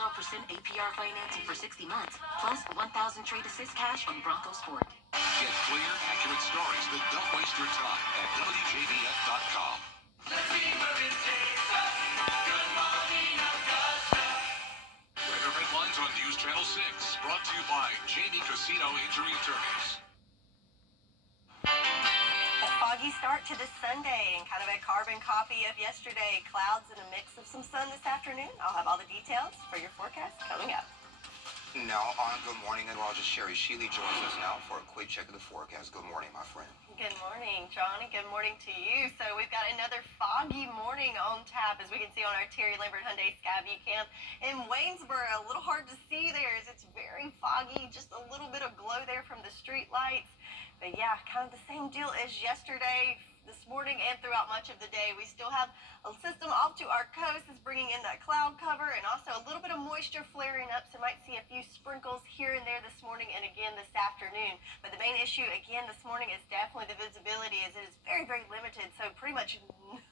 APR financing for 60 months, plus 1,000 trade assist cash on Bronco Sport. Get clear, accurate stories that don't waste your time at WJBF.com. Weather headlines on News Channel 6, brought to you by Jamie Casino Injury Attorneys. A foggy start to this Sunday and kind of a carbon copy of yesterday. Clouds and a mix of some sun this afternoon. I'll have all the details for your forecast coming up. Now on Good Morning Meteorologist Sherry Sheely joins us now for a quick check of the forecast. Good morning, my friend. Good morning, John, and good morning to you. So we've got another foggy morning on tap, as we can see on our Terry Lambert Hyundai Skyview Cam in Waynesboro. A little hard to see there as it's very foggy, just a little bit of glow there from the street lights. But yeah, kind of the same deal as yesterday. This morning and throughout much of the day, we still have a system off to our coast that's bringing in that cloud cover and also a little bit of moisture flaring up, so might see a few sprinkles here and there this morning and again this afternoon. But the main issue again this morning is definitely the visibility, as it is very, very limited. So pretty much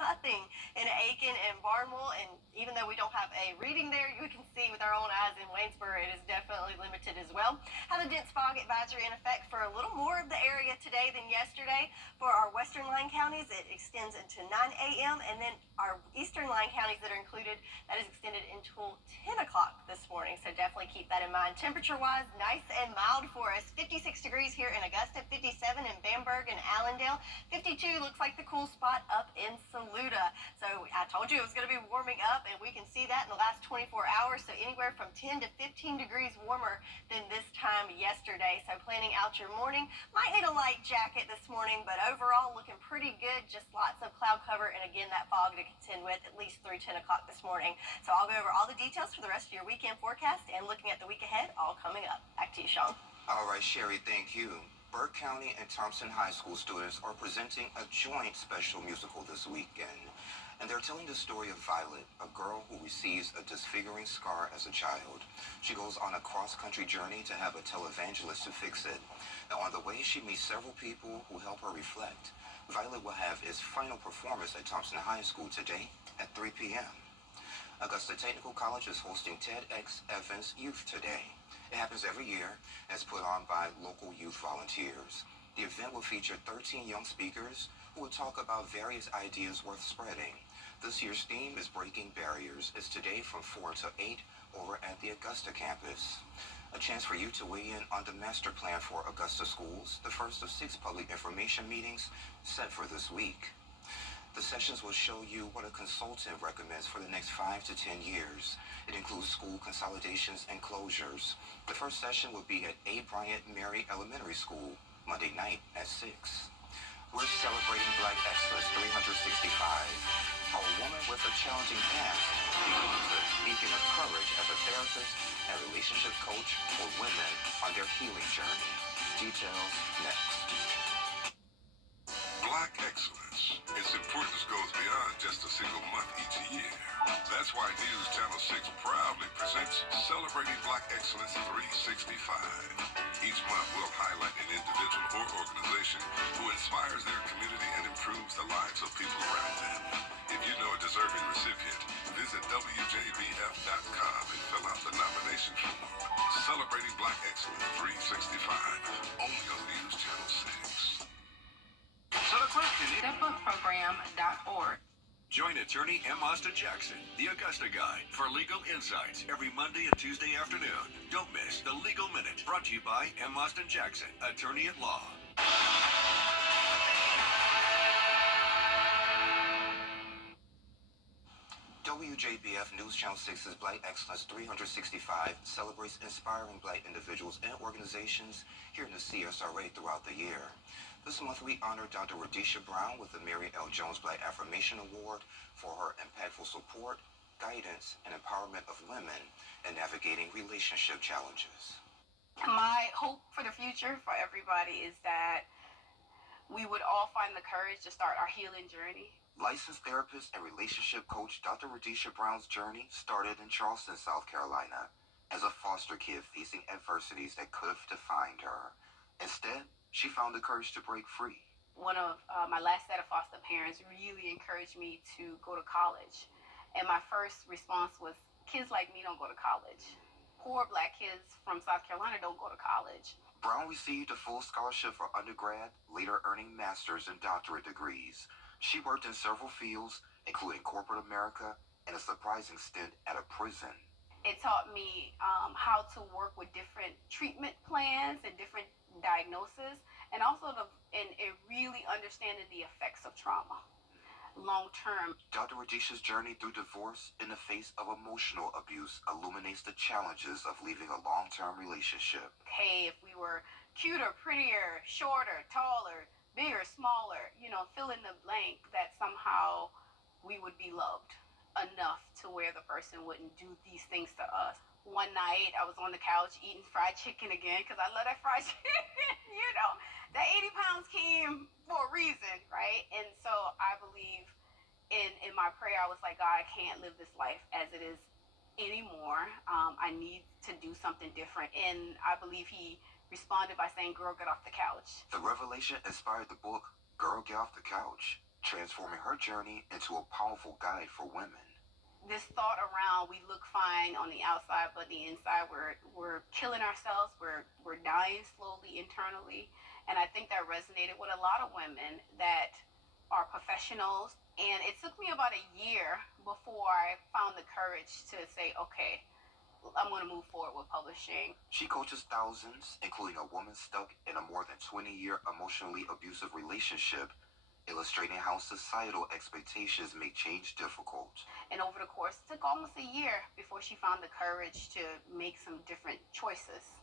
nothing in Aiken and Barnwell, and even though we don't have a reading there, you can see with our own eyes in Waynesboro, it is definitely limited as well. Have a dense fog advisory in effect for a little more of the area today than yesterday. For our western line counties, it extends into 9 a.m. and then our eastern line counties that are included, that is extended until 10 o'clock this morning. So definitely keep that in mind. Temperature-wise, nice and mild for us. 56 degrees here in Augusta, 57 in Bamberg and Allendale, 52 looks like the cool spot up in Saluda. So I told you it was going to be warming up, and we can see that in the last 24 hours. So anywhere from 10 to 15 degrees warmer than this time yesterday. So planning out your morning, might need a light jacket this morning, but overall looking pretty good. Just lots of cloud cover, and again that fog to contend with at least through 10 o'clock this morning. So I'll go over all the details for the rest of your weekend forecast and looking at the week ahead, all coming up. Back to you, Sean. All right, Sherry, thank you. Burke County and Thompson High School students are presenting a joint special musical this weekend. And they're telling the story of Violet, a girl who receives a disfiguring scar as a child. She goes on a cross-country journey to have a televangelist to fix it. Now, on the way, she meets several people who help her reflect. Violet will have its final performance at Thompson High School today at 3 p.m. Augusta Technical College is hosting TEDx Evans Youth Today. It happens every year and is put on by local youth volunteers. The event will feature 13 young speakers who will talk about various ideas worth spreading. This year's theme is Breaking Barriers. It's today from 4 to 8 over at the Augusta campus. A chance for you to weigh in on the master plan for Augusta schools, the first of 6 public information meetings set for this week. The sessions will show you what a consultant recommends for the next 5 to 10 years. It includes school consolidations and closures. The first session will be at A. Bryant Mary Elementary School, Monday night at 6. We're celebrating Black Excellence 365. A woman with a challenging past becomes a beacon of courage as a therapist and relationship coach for women on their healing journey. Details next. Black excellence. Its importance goes beyond just a single month each year. That's why News Channel 6 proudly presents Celebrating Black Excellence 365. Each month we'll highlight an individual or organization who inspires their community and improves the lives of people around them. If you know a deserving recipient, visit WJBF.com and fill out the nomination form. Celebrating Black Excellence 365, only on News Channel 6. So the question is stepupprogram.org. Join attorney M. Austin Jackson, the Augusta Guide, for legal insights every Monday and Tuesday afternoon. Don't miss the Legal Minute, brought to you by M. Austin Jackson, attorney at law. WJBF News Channel 6's Black Excellence 365 celebrates inspiring Black individuals and organizations here in the CSRA throughout the year. This month we honor Dr. Radisha Brown with the Mary L. Jones Black Affirmation Award for her impactful support, guidance, and empowerment of women in navigating relationship challenges. My hope for the future for everybody is that we would all find the courage to start our healing journey. Licensed therapist and relationship coach Dr. Radisha Brown's journey started in Charleston, South Carolina, as a foster kid facing adversities that could have defined her. Instead, she found the courage to break free. One of my last set of foster parents really encouraged me to go to college. And my first response was kids like me don't go to college. Poor black kids from South Carolina don't go to college. Brown received a full scholarship for undergrad, later earning master's and doctorate degrees. She worked in several fields, including corporate America and a surprising stint at a prison. It taught me how to work with different treatment plans and different diagnoses, and also and really understanding the effects of trauma long term. Dr. Radisha's journey through divorce in the face of emotional abuse illuminates the challenges of leaving a long-term relationship. Hey, if we were cuter, prettier, shorter, taller, bigger, smaller, fill in the blank, that somehow we would be loved enough to where the person wouldn't do these things to us. One night I was on the couch eating fried chicken again because I love that fried chicken. That 80 pounds came for a reason, right? And so I believe in my prayer, I was like, God, I can't live this life as it is anymore. I need to do something different. And I believe he responded by saying, girl, get off the couch. The revelation inspired the book, Girl, Get Off the Couch, transforming her journey into a powerful guide for women. This thought around we look fine on the outside, but the inside we're killing ourselves. We're dying slowly internally. And I think that resonated with a lot of women that are professionals. And it took me about a year before I found the courage to say, okay, I'm going to move forward with publishing. She coaches thousands, including a woman stuck in a more than 20-year emotionally abusive relationship, illustrating how societal expectations make change difficult. And over the course, it took almost a year before she found the courage to make some different choices.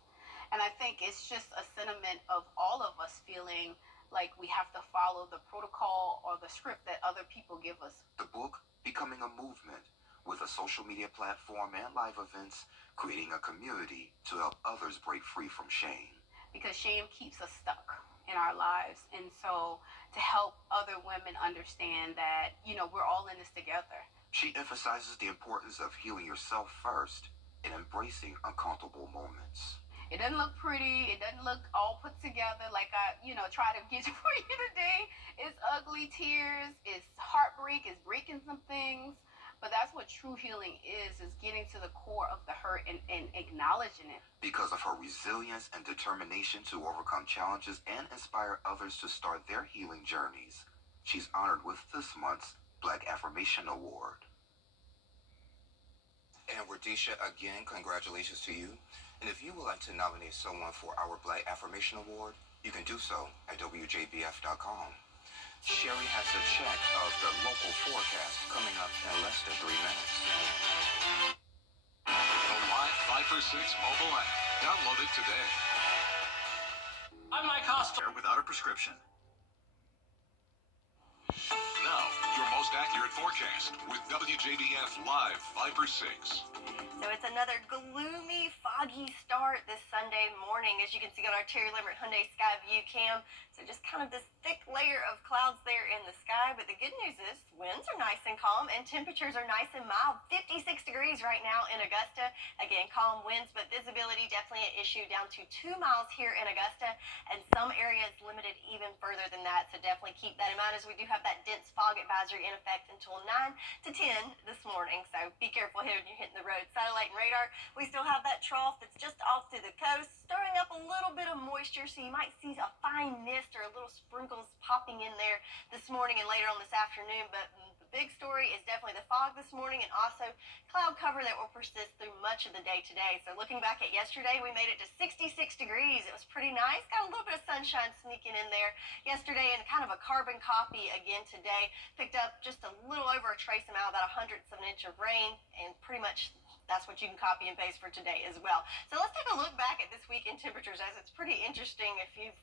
And I think it's just a sentiment of all of us feeling like we have to follow the protocol or the script that other people give us. The book, becoming a movement, with a social media platform and live events, creating a community to help others break free from shame. Because shame keeps us stuck in our lives. And so to help other women understand that, we're all in this together. She emphasizes the importance of healing yourself first and embracing uncomfortable moments. It doesn't look pretty. It doesn't look all put together like I, try to get for you today. It's ugly tears. It's heartbreak. It's breaking some things. But that's what true healing is getting to the core of the hurt and acknowledging it. Because of her resilience and determination to overcome challenges and inspire others to start their healing journeys, she's honored with this month's Black Affirmation Award. And Radisha, again, congratulations to you. And if you would like to nominate someone for our Black Affirmation Award, you can do so at WJBF.com. Sherry has a check of the local forecast coming up in less than 3 minutes. The Live 5 for 6 mobile app. Download it today. I'm Mike Hostel without a prescription. Now, your most accurate forecast with WJBF Live 5 for 6. So it's another gloomy, foggy start this Sunday morning, as you can see on our Terry Lambert Hyundai Sky View Cam. So just kind of this thick layer of clouds there in the sky. But the good news is winds are nice and calm and temperatures are nice and mild. 56 degrees right now in Augusta. Again, calm winds, but visibility definitely an issue down to 2 miles here in Augusta. And some areas limited even further than that. So definitely keep that in mind, as we do have that dense fog advisory in effect until 9 to 10 this morning. So be careful here when you're hitting the road. Satellite and radar, we still have that trough that's just off to the coast, stirring up a little bit of moisture, so you might see a fine mist or a little sprinkles popping in there this morning and later on this afternoon. But the big story is definitely the fog this morning, and also cloud cover that will persist through much of the day today. So looking back at yesterday, we made it to 66 degrees. It was pretty nice. Got a little bit of sunshine sneaking in there yesterday, and kind of a carbon copy again today. Picked up just a little over a trace amount, about 100ths of an inch of rain, and pretty much that's what you can copy and paste for today as well. So let's take a look back at this week in temperatures, as it's pretty interesting. If you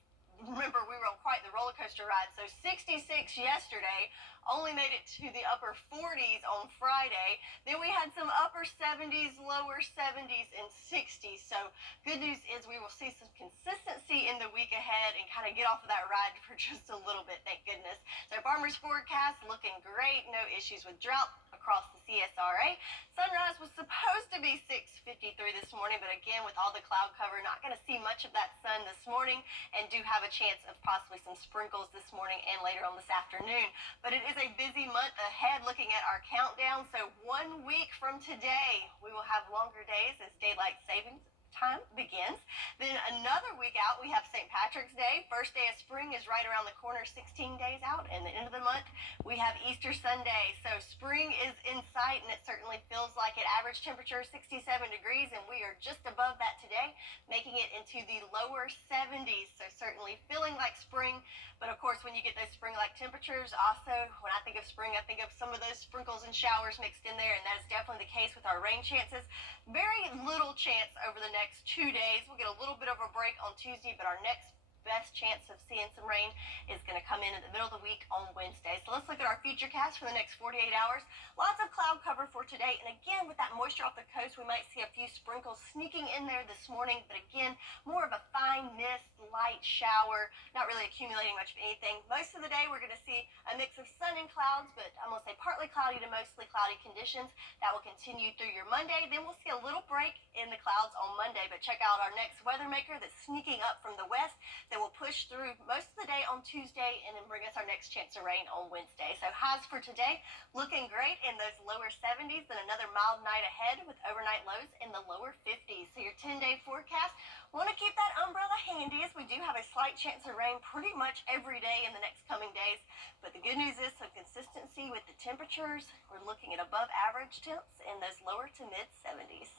remember, we were on quite the roller coaster ride. So 66 yesterday, only made it to the upper 40s on Friday. Then we had some upper 70s, lower 70s, and 60s. So good news is we will see some consistency in the week ahead and kind of get off of that ride for just a little bit, thank goodness. So farmers forecast looking great. No issues with drought across the CSRA. Sunrise was supposed to be 6:53 this this morning, but again, with all the cloud cover, not going to see much of that sun this morning, and do have a chance of possibly some sprinkles this morning and later on this afternoon. But it is a busy month ahead looking at our countdown. So 1 week from today, we will have longer days as daylight savings time begins. Then another week out, we have St. Patrick's Day. First day of spring is right around the corner, 16 days out. And the end of the month, we have Easter Sunday. So spring is in sight, and it certainly feels like it. Average temperature 67 degrees, and we are just above that today, making it into the lower 70s. So certainly feeling like spring. But of course, when you get those spring-like temperatures, also, when I think of spring, I think of some of those sprinkles and showers mixed in there, and that is definitely the case with our rain chances. Very little chance over the next 2 days. We'll get a little bit of a break on Tuesday, but our next best chance of seeing some rain is going to come in the middle of the week on Wednesday. So let's look at our futurecast for the next 48 hours. Lots of cloud cover for today. And again, with that moisture off the coast, we might see a few sprinkles sneaking in there this morning. But again, more of a fine mist, light shower, not really accumulating much of anything. Most of the day, we're going to see a mix of sun and clouds, but I'm going to say partly cloudy to mostly cloudy conditions. That will continue through your Monday. Then we'll see a little break in the clouds on Monday. But check out our next weather maker that's sneaking up from the west that will push through most of the day on Tuesday and then bring us our next chance of rain on Wednesday. So highs for today looking great in those lower 70s, then another mild night ahead with overnight lows in the lower 50s. So your 10-day forecast, want to keep that umbrella handy as we do have a slight chance of rain pretty much every day in the next coming days. But the good news is some consistency with the temperatures. We're looking at above average temps in those lower to mid 70s.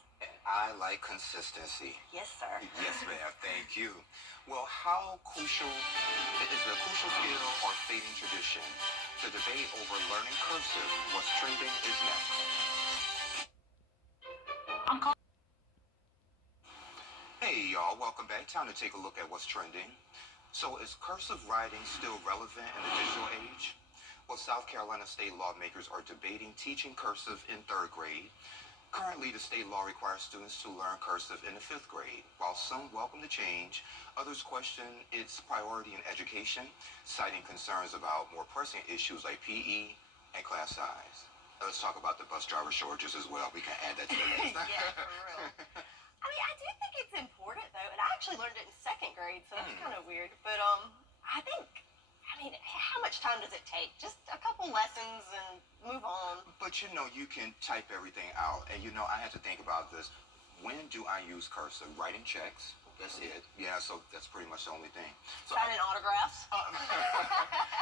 I like consistency. Yes, sir. Yes, ma'am. Thank you. Well, how crucial is a crucial skill or fading tradition? The debate over learning cursive, what's trending, is next. Hey, y'all. Welcome back. Time to take a look at what's trending. So, is cursive writing still relevant in the digital age? Well, South Carolina state lawmakers are debating teaching cursive in 3rd grade. Currently, the state law requires students to learn cursive in the 5th grade. While some welcome the change, others question its priority in education, citing concerns about more pressing issues like PE and class size. Let's talk about the bus driver shortages as well. We can add that to the list. Yeah, for real. I mean, I do think it's important, though, and I actually learned it in 2nd grade, so that's kind of weird. But I mean, how much time does it take? Just a couple lessons and move on. But you know, you can type everything out. And you know, I had to think about this. When do I use cursive? Writing checks. That's it. Yeah, so that's pretty much the only thing. So Signing autographs.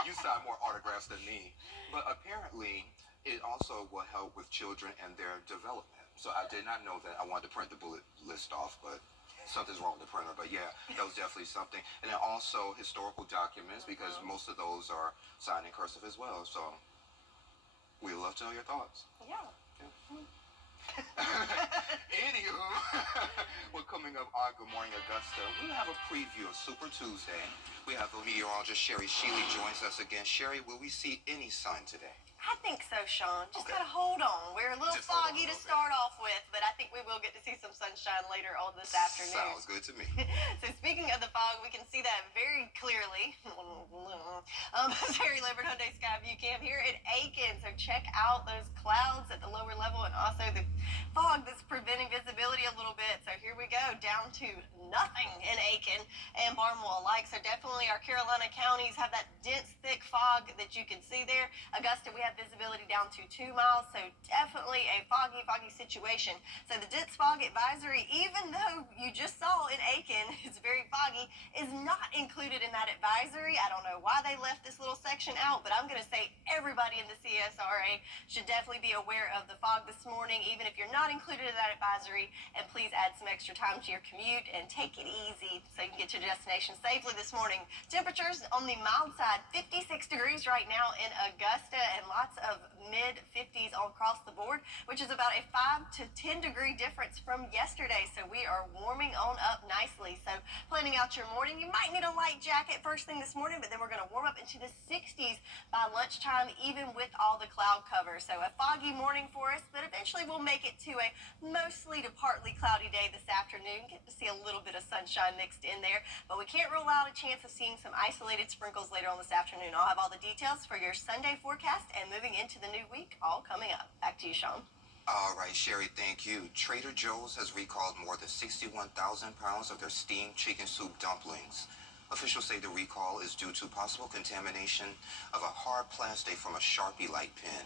you sign more autographs than me. But apparently, it also will help with children and their development. So I did not know that. I wanted to print the bullet list off, but something's wrong with the printer. But yeah, that was definitely something. And then also historical documents, because most of those are signed in cursive as well. So we'd love to know your thoughts. Yeah. Anywho, we're coming up on Good Morning Augusta. We'll have a preview of Super Tuesday. We have the meteorologist Sherry Sheely joins us again. Sherry, will we see any sun today? I think so, Sean. Just Okay. gotta hold on. We're a little Just hold on foggy a to little start off with, but I think we will get to see some sunshine later on this afternoon. Sounds good to me. So speaking of the fog, we can see that very clearly. Terry Lambert Hyundai Sky View Cam here at Aiken. So check out those clouds at the lower level and also the fog that's preventing visibility a little bit. So here we go, down to nothing in Aiken and Barnwell alike. So definitely our Carolina counties have that dense, thick fog that you can see there. Augusta, we have visibility down to 2 miles, so definitely a foggy situation. So the dense fog advisory, even though you just saw in Aiken, it's very foggy, is not included in that advisory. I don't know why they left this little section out, but I'm going to say everybody in the CSRA should definitely be aware of the fog this morning, even if you're not included in that advisory. And please add some extra time to your commute and take it easy so you can get to your destination safely this morning. Temperatures on the mild side, 56 degrees right now in Augusta, and lots of mid-50s all across the board, which is about a 5 to 10 degree difference from yesterday. So we are warming on up nicely. So planning out your morning, you might need a light jacket first thing this morning, but then we're going to warm up into the 60s by lunchtime, even with all the cloud cover. So a foggy morning for us, but eventually we'll make it to a mostly to partly cloudy day this afternoon. Get to see a little bit of sunshine mixed in there, but we can't rule out a chance of seeing some isolated sprinkles later on this afternoon. I'll have all the details for your Sunday forecast and moving into the new week all coming up. Back to you, Sean. All right, Sherry, thank you. Trader Joe's has recalled more than 61,000 pounds of their steamed chicken soup dumplings. Officials say the recall is due to possible contamination of a hard plastic from a Sharpie-like pen.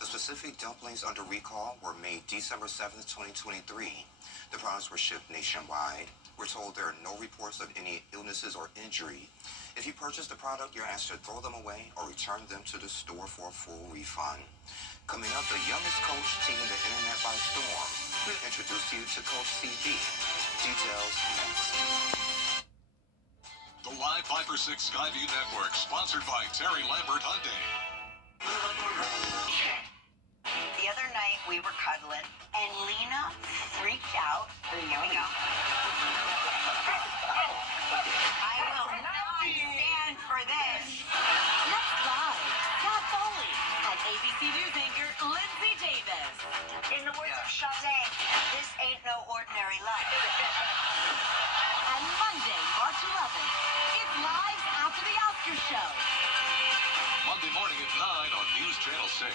The specific dumplings under recall were made December 7th, 2023. The products were shipped nationwide. We're told there are no reports of any illnesses or injury. If you purchase the product, you're asked to throw them away or return them to the store for a full refund. Coming up, the youngest coach taking the internet by storm. We'll introduce you to Coach CB. Details next. The Live 5 for 6 Skyview Network, sponsored by Terry Lambert Hyundai. The other night we were cuddling and Lena freaked out. Here we go. I will not stand for this. Next live, Scott Foley and ABC News anchor Lindsay Davis. In the words of Shazam, this ain't no ordinary life. And Monday, March 11th, it's live after the Oscar show. Monday morning at 9 on News Channel 6.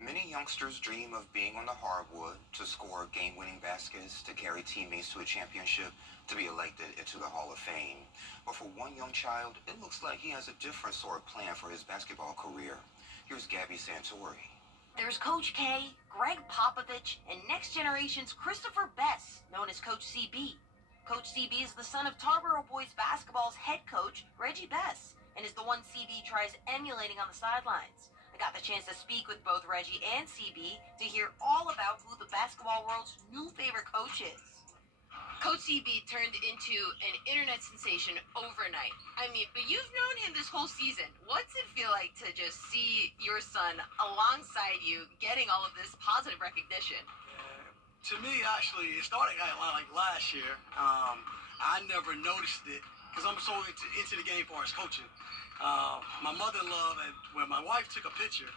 Many youngsters dream of being on the hardwood to score game-winning baskets, to carry teammates to a championship, to be elected into the Hall of Fame. But for one young child, it looks like he has a different sort of plan for his basketball career. Here's Gabby Santori. There's Coach K, Greg Popovich, and Next Generation's Christopher Bess, known as Coach CB. Coach CB is the son of Tarboro Boys basketball's head coach, Reggie Bess, and is the one CB tries emulating on the sidelines. I got the chance to speak with both Reggie and CB to hear all about who the basketball world's new favorite coach is. Coach CB turned into an internet sensation overnight. I mean, but you've known him this whole season. What's it feel like to just see your son alongside you getting all of this positive recognition? To me, actually, it started kind of like last year. I never noticed it because I'm so into the game for his coaching. My mother-in-law, when my wife took a picture,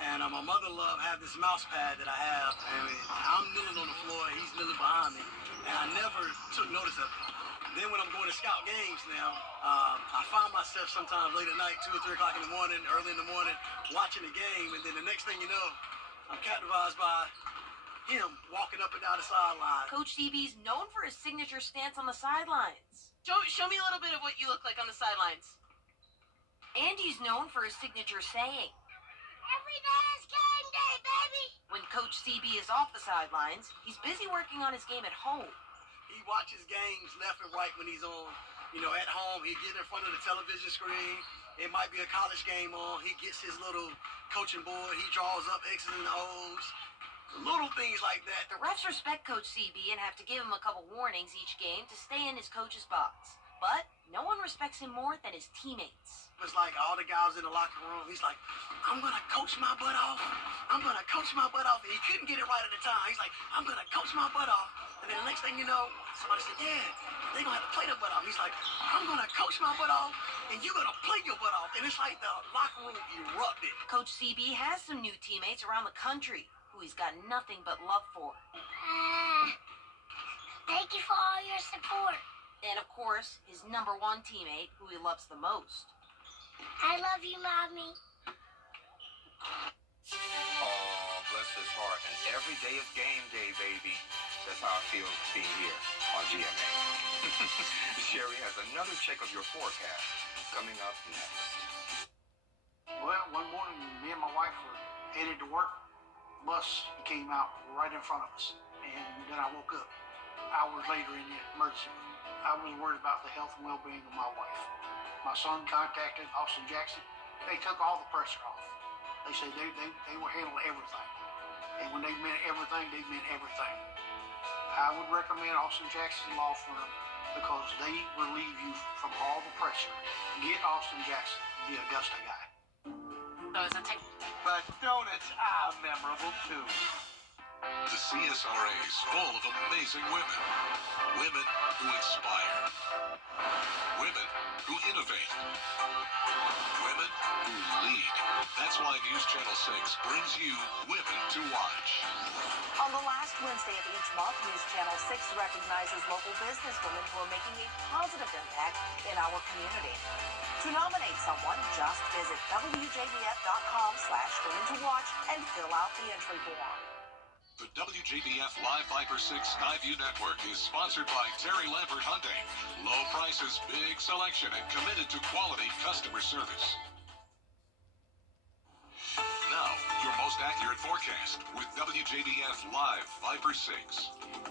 and my mother-in-law had this mouse pad that I have, and I'm kneeling on the floor, and he's kneeling behind me, and I never took notice of it. Then when I'm going to scout games now, I find myself sometimes late at night, 2 or 3 o'clock in the morning, early in the morning, watching the game, and then the next thing you know, I'm captivated by him walking up and down the sideline. Coach CB's known for his signature stance on the sidelines. Show me a little bit of what you look like on the sidelines. And he's known for his signature saying, Every day is game day, baby. when Coach CB is off the sidelines, he's busy working on his game at home. He watches games left and right when he's on, at home. He get in front of the television screen. It might be a college game on. He gets his little coaching board. He draws up X's and O's. Little things like that. The refs respect Coach CB and have to give him a couple warnings each game to stay in his coach's box. But no one respects him more than his teammates. It's like all the guys in the locker room, he's like, I'm going to coach my butt off. I'm going to coach my butt off. And he couldn't get it right at the time. He's like, I'm going to coach my butt off. And then the next thing you know, somebody said, yeah, they're going to have to play their butt off. He's like, I'm going to coach my butt off, and you're going to play your butt off. And it's like the locker room erupted. Coach CB has some new teammates around the country who he's got nothing but love for. Thank you for all your support. And of course, his number one teammate who he loves the most. I love you, Mommy. Oh, bless his heart. And every day is game day, baby. That's how I feel being here on GMA. Sherry has another check of your forecast coming up next. Well, one morning, me and my wife were headed to work. Bus came out right in front of us. And then I woke up hours later in the emergency room. I was worried about the health and well-being of my wife. My son contacted Austin Jackson. They took all the pressure off. They said they will handle everything. And when they meant everything, they meant everything. I would recommend Austin Jackson Law Firm because they relieve you from all the pressure. Get Austin Jackson, the Augusta guy. But donuts are memorable too. The CSRA is full of amazing women. Women who inspire. Women who innovate. Women who lead. That's why News Channel 6 brings you Women to Watch. On the last Wednesday of each month, News Channel 6 recognizes local businesswomen who are making a positive impact in our community. To nominate someone, just visit WJBF.com/women to watch and fill out the entry form. The WJBF Live Viper 6 Skyview Network is sponsored by Terry Lambert Hyundai. Low prices, big selection, and committed to quality customer service. Now, your most accurate forecast with WJBF Live Viper 6.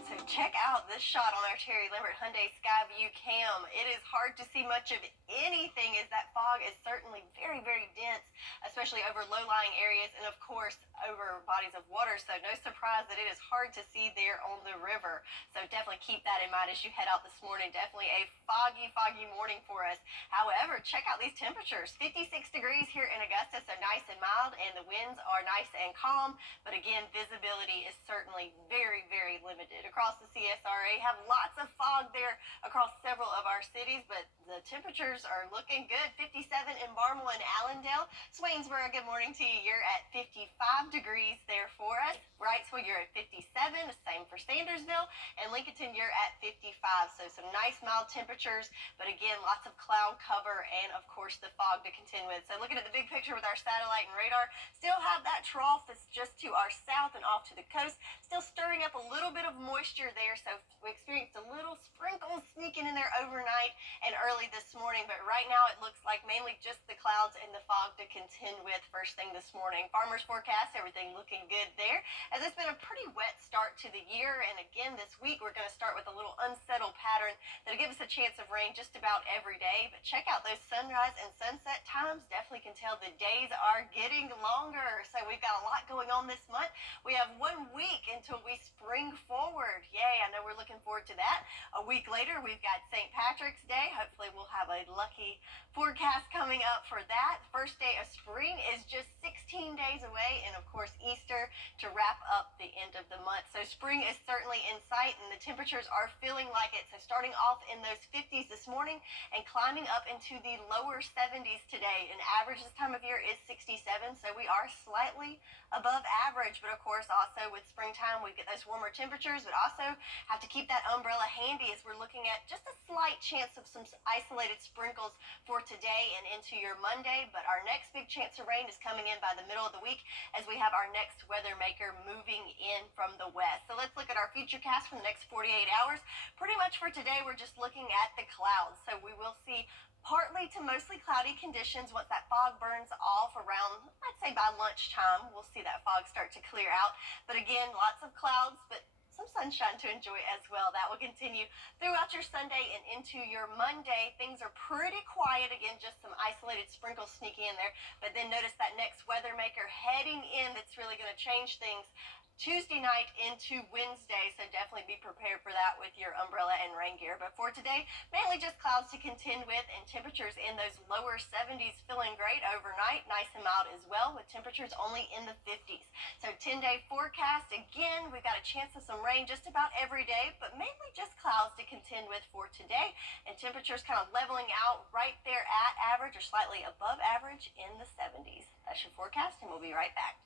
So check out this shot on our Terry Lambert Hyundai Skyview cam. It is hard to see much of anything as that fog is certainly very, very dense, especially over low-lying areas and, of course, over bodies of water. So no surprise that it is hard to see there on the river. So definitely keep that in mind as you head out this morning. Definitely a foggy, foggy morning for us. However, check out these temperatures. 56 degrees here in Augusta, so nice and mild, and the winds are nice and calm. But again, visibility is certainly very, very limited. Across the CSRA, have lots of fog there across several of our cities, but the temperatures are looking good. 57 in Barmel and Allendale. Swainsboro, good morning to you. You're at 55 degrees there for us. Wrightsville, you're at 57. The same for Sandersville. And Lincolnton, you're at 55. So some nice mild temperatures, but again, lots of cloud cover and, of course, the fog to contend with. So looking at the big picture with our satellite and radar, still have that trough that's just to our south and off to the coast, still stirring up a little bit of moisture there. So we experienced a little sprinkle sneaking in there overnight and early this morning, but right now it looks like mainly just the clouds and the fog to contend with first thing this morning. Farmers forecast, everything looking good there, as it's been a pretty wet start to the year. And again, this week we're going to start with a little unsettled pattern that'll give us a chance of rain just about every day. But check out those sunrise and sunset times. Definitely can tell the days are getting longer. So we've got a lot going on this month. We have 1 week until we spring forward. Yay, I know we're looking forward to that. A week later, we've got St. Patrick's Day. Hopefully we'll have a lucky forecast coming up for that. First day of spring is just 16 days away, and of course Easter to wrap up the end of the month. So spring is certainly in sight, and the temperatures are feeling like it. So starting off in those 50s this morning and climbing up into the lower 70s today. An average this time of year is 67, so we are slightly above average. But of course, also with springtime, we get those warmer temperatures, but also have to keep that umbrella handy as we're looking at just a slight chance of some isolated sprinkles for today and into your Monday. But our next big chance of rain is coming in by the middle of the week as we have our next weather maker moving in from the west. So let's look at our futurecast for the next 48 hours. Pretty much for today, we're just looking at the clouds. So we will see partly to mostly cloudy conditions once that fog burns off around, I'd say by lunchtime. We'll see that fog start to clear out. But again, lots of clouds, but some sunshine to enjoy as well. That will continue throughout your Sunday and into your Monday. Things are pretty quiet. Again, just some isolated sprinkles sneaking in there. But then notice that next weather maker heading in that's really going to change things Tuesday night into Wednesday, so definitely be prepared for that with your umbrella and rain gear. But for today, mainly just clouds to contend with, and temperatures in those lower 70s feeling great overnight, nice and mild as well, with temperatures only in the 50s. So 10-day forecast, again, we've got a chance of some rain just about every day, but mainly just clouds to contend with for today, and temperatures kind of leveling out right there at average or slightly above average in the 70s. That's your forecast, and we'll be right back.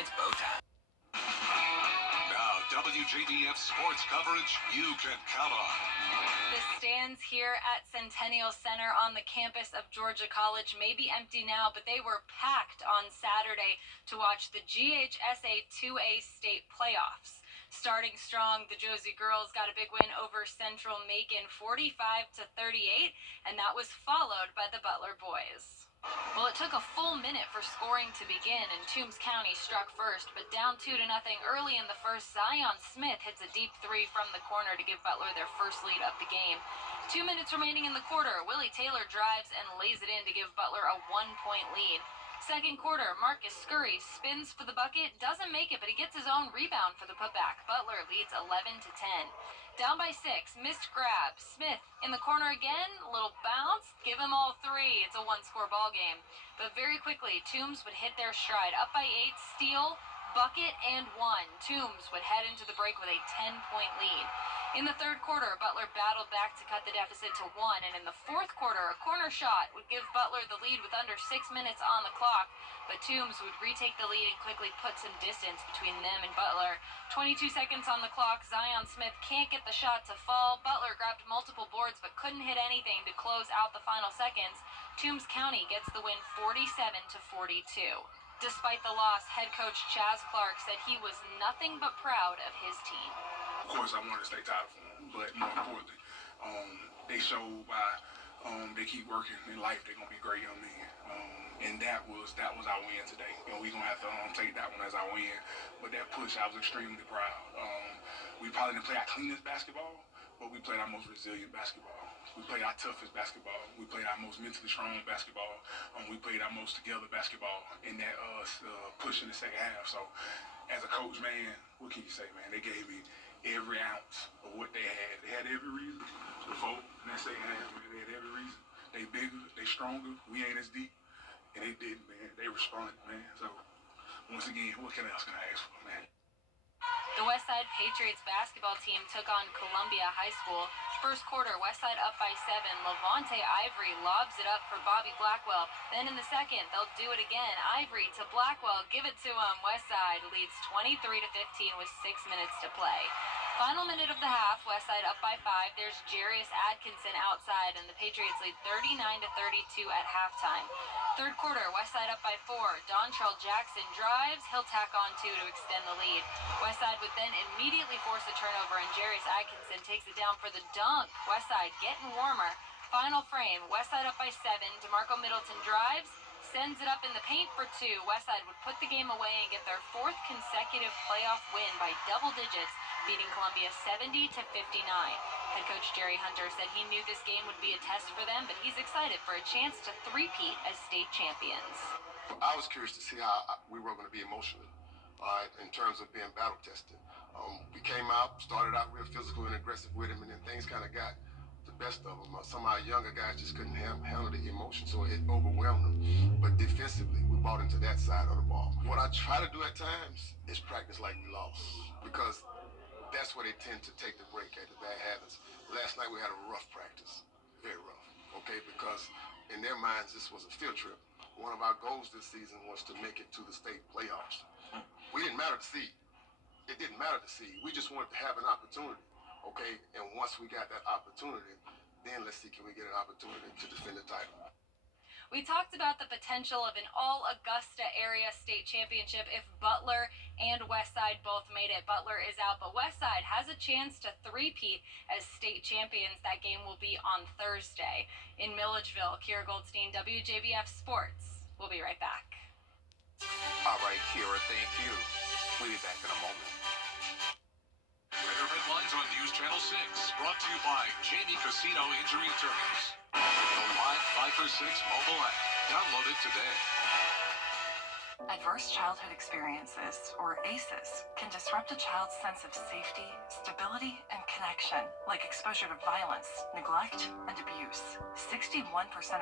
It's bow time. Now, WJBF sports coverage you can count on. The stands here at Centennial Center on the campus of Georgia College may be empty now, but they were packed on Saturday to watch the GHSA 2A state playoffs. Starting strong, the Josie girls got a big win over Central Macon 45-38, and that was followed by the Butler boys. Well, it took a full minute for scoring to begin, and Toombs County struck first, but down 2-0 early in the first. Zion Smith hits a deep three from the corner to give Butler their first lead of the game. 2 minutes remaining in the quarter, Willie Taylor drives and lays it in to give Butler a 1-point lead. Second quarter, Marcus Scurry spins for the bucket, doesn't make it, but he gets his own rebound for the putback. Butler leads 11-10. Down by 6, missed grab. Smith in the corner again, a little bounce, give him all three. It's a one-score ball game. But very quickly, Toombs would hit their stride. Up by 8, steal, bucket, and 1. Toombs would head into the break with a 10-point lead. In the third quarter, Butler battled back to cut the deficit to 1, and in the fourth quarter, a corner shot would give Butler the lead with under 6 minutes on the clock, but Toombs would retake the lead and quickly put some distance between them and Butler. 22 seconds on the clock, Zion Smith can't get the shot to fall. Butler grabbed multiple boards but couldn't hit anything to close out the final seconds. Toombs County gets the win 47-42. Despite the loss, head coach Chaz Clark said he was nothing but proud of his team. Of course, I wanted to stay title for them, but more importantly, they showed by they keep working in life, they're gonna be great young men, and that was our win today. We're gonna have to take that one as our win. But that push, I was extremely proud. We probably didn't play our cleanest basketball, but we played our most resilient basketball. We played our toughest basketball. We played our most mentally strong basketball. We played our most together basketball in that push in the second half. So, as a coach, man, what can you say, man? They gave me every ounce of what they had. They had every reason to vote in that second half, man. They had every reason. They bigger, they stronger. We ain't as deep, and they didn't, man. They responded, man. So, once again, what else can I ask for, man? The Westside Patriots basketball team took on Columbia High School. First quarter, Westside up by 7. Levante Ivory lobs it up for Bobby Blackwell. Then in the second, they'll do it again. Ivory to Blackwell, give it to him. Westside leads 23-15 with 6 minutes to play. Final minute of the half, Westside up by 5. There's Jarius Atkinson outside, and the Patriots lead 39-32 at halftime. Third quarter, Westside up by 4. Dontrell Jackson drives. He'll tack on 2 to extend the lead. Westside would then immediately force a turnover, and Jarius Atkinson takes it down for the dunk. Westside getting warmer. Final frame, Westside up by 7. DeMarco Middleton drives, sends it up in the paint for 2. Westside would put the game away and get their 4th consecutive playoff win by double digits, beating Columbia 70-59. Head coach Jerry Hunter said he knew this game would be a test for them, but he's excited for a chance to three-peat as state champions. I was curious to see how we were going to be emotionally, in terms of being battle tested. We came out, started out real physical and aggressive with him, and then things kind of got the best of them. Some of our younger guys just couldn't handle the emotion, so it overwhelmed them. But defensively, we bought into that side of the ball. What I try to do at times is practice like we lost, because that's where they tend to take the break at the bad habits. Last night we had a rough practice, very rough, okay, because in their minds this was a field trip. One of our goals this season was to make it to the state playoffs. We didn't matter the seed. It didn't matter the seed. We just wanted to have an opportunity, okay? And once we got that opportunity, then let's see, can we get an opportunity to defend the title? We talked about the potential of an all-Augusta area state championship if Butler and Westside both made it. Butler is out, but Westside has a chance to three-peat as state champions. That game will be on Thursday in Milledgeville. Kira Goldstein, WJBF Sports. We'll be right back. All right, Kira, thank you. We'll be back in a moment. Weather headlines on News Channel 6, brought to you by Jamie Casino Injury Attorneys. The Live 546 mobile app. Download it today. Adverse childhood experiences, or ACEs, can disrupt a child's sense of safety, stability, and connection, like exposure to violence, neglect, and abuse. 61%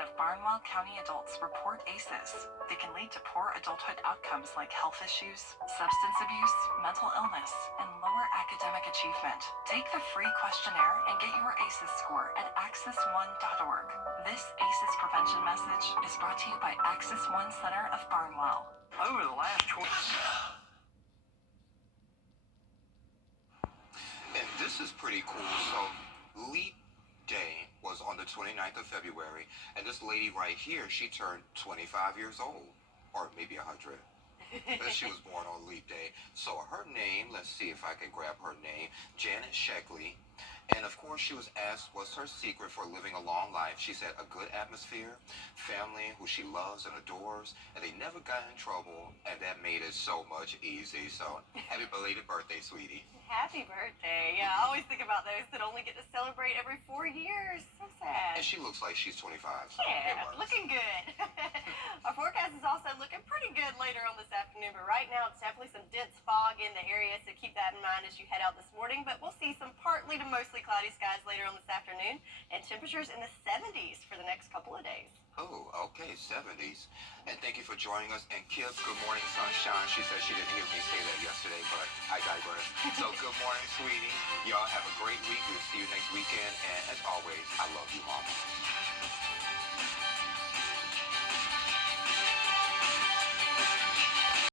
of Barnwell County adults report ACEs. They can lead to poor adulthood outcomes like health issues, substance abuse, mental illness, and lower academic achievement. Take the free questionnaire and get your ACEs score at access1.org. This ACEs prevention message is brought to you by Access One Center of Barnwell. Over the last 20... And this is pretty cool. So, Leap Day was on the 29th of February, and this lady right here, she turned 25 years old, or maybe 100. She was born on Leap Day. So her name, let's see if I can grab her name, Janet Sheckley. And of course she was asked what's her secret for living a long life. She said a good atmosphere, family who she loves and adores, and they never got in trouble, and that made it so much easy. So happy belated birthday, sweetie. Happy birthday. Yeah, I always think about those that only get to celebrate every 4 years. So sad. And she looks like she's 25. So yeah, looking good. Our forecast is also looking pretty good later on this afternoon, but right now it's definitely some dense fog in the area, so keep that in mind as you head out this morning. But we'll see some partly to mostly cloudy skies later on this afternoon, and temperatures in the 70s for the next couple of days. Oh, okay. today, 70s. And thank you for joining us. And Kip, good morning, sunshine. She said she didn't hear me say that yesterday, but I digress. So good morning, sweetie. Y'all have a great week. We'll see you next weekend. And as always, I love you, Mama.